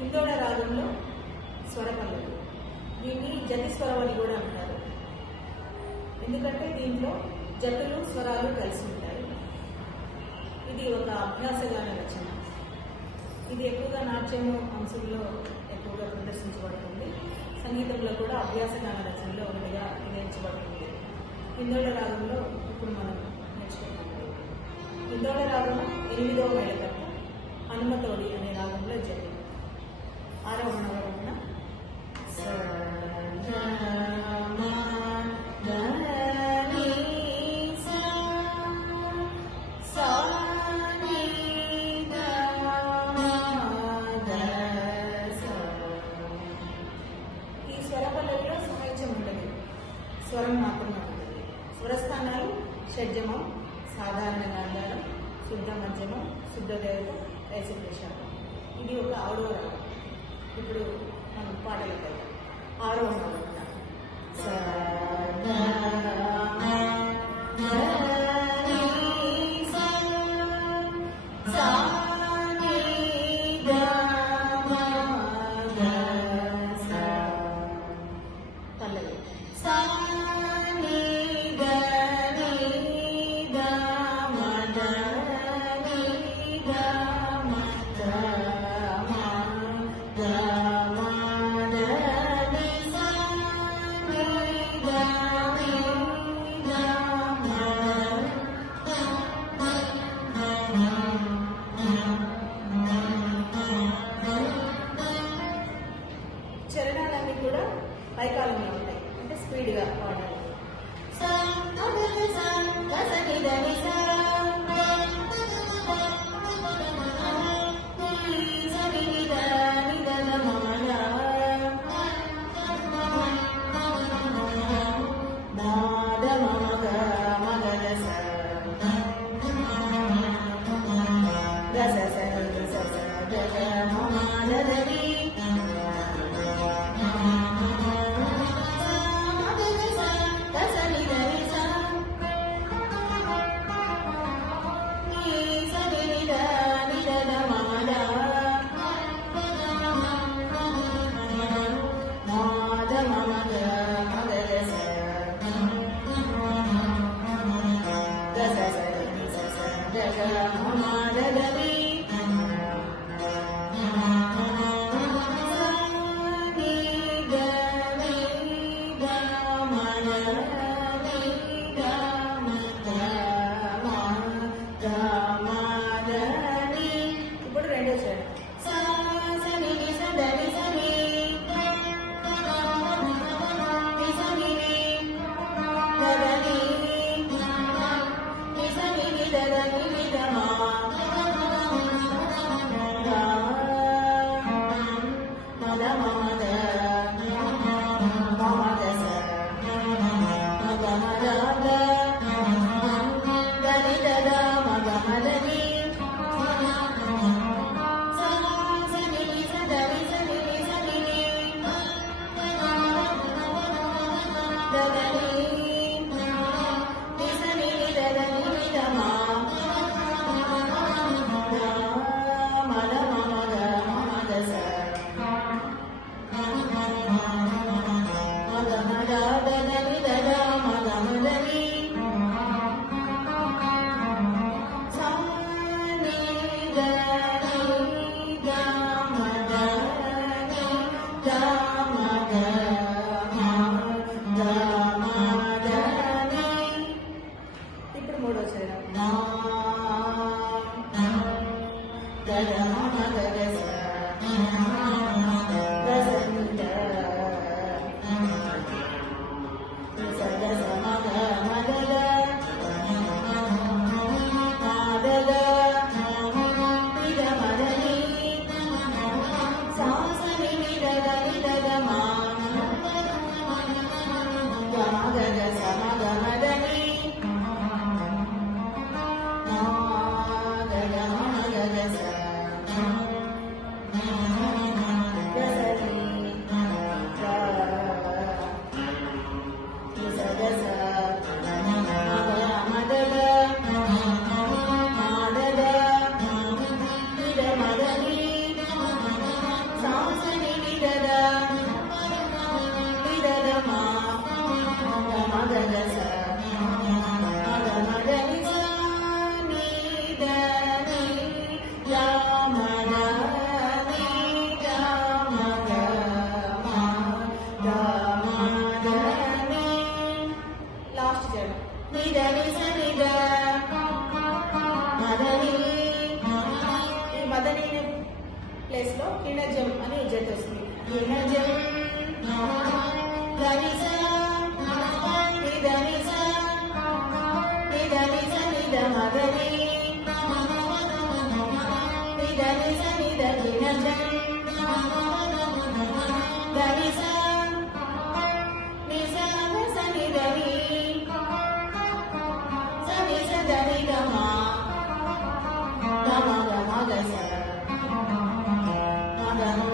హిందోళ రాగంలో స్వరపల్లవి. దీన్ని జతి స్వరవళి కూడా అంటారు. ఎందుకంటే దీంట్లో జతులు స్వరాలు కలిసి ఉంటాయి. ఇది ఒక అభ్యాసగాన రచన. ఇది ఎక్కువగా నాట్యము అంశంలో ఎక్కువగా ప్రదర్శించబడుతుంది. సంగీతంలో కూడా అభ్యాసగాన రచనలో ఒకటిగా నిర్ణయించబడుతుంది. హిందోళ రాగంలో ఇప్పుడు మనం నేర్చుకుంటుంది. హిందోళ రాగము 8వ మేళకర్త హనుమతోడి అనే రాగంలో జరిగింది. ఆరోహణ వరమున ఈ స్వరపల్లవిలో సాహిత్యం ఉండదు, స్వరం మాత్రమే ఉంటుంది. స్వరస్థానాలు షడ్జమం, సాధారణ గాంధారం, శుద్ధ మధ్యమం, శుద్ధ దేవత, రైసప్రశాపం. ఇది ఒక 6వ రాగం. ఇప్పుడు మనం పాటలకు వెళ్దాం. ఆరోహణ వరమున పల్లవి చరణాలన్నీ కూడా పైకాలంలో ఉంటాయి, అంటే స్పీడ్గా పాడాలి. ఇప్పుడు రెండో చరణం. ఇప్పుడు మూడో చరణం. లో కిణజం అని జత వస్తుంది. కిణజం గనిస నిదనిస నిదనిస నిద మదని నిదనిస నిద కిణజం గనిస నిస నిస నిదని సనిస దని గమ గమ గమ గస మదని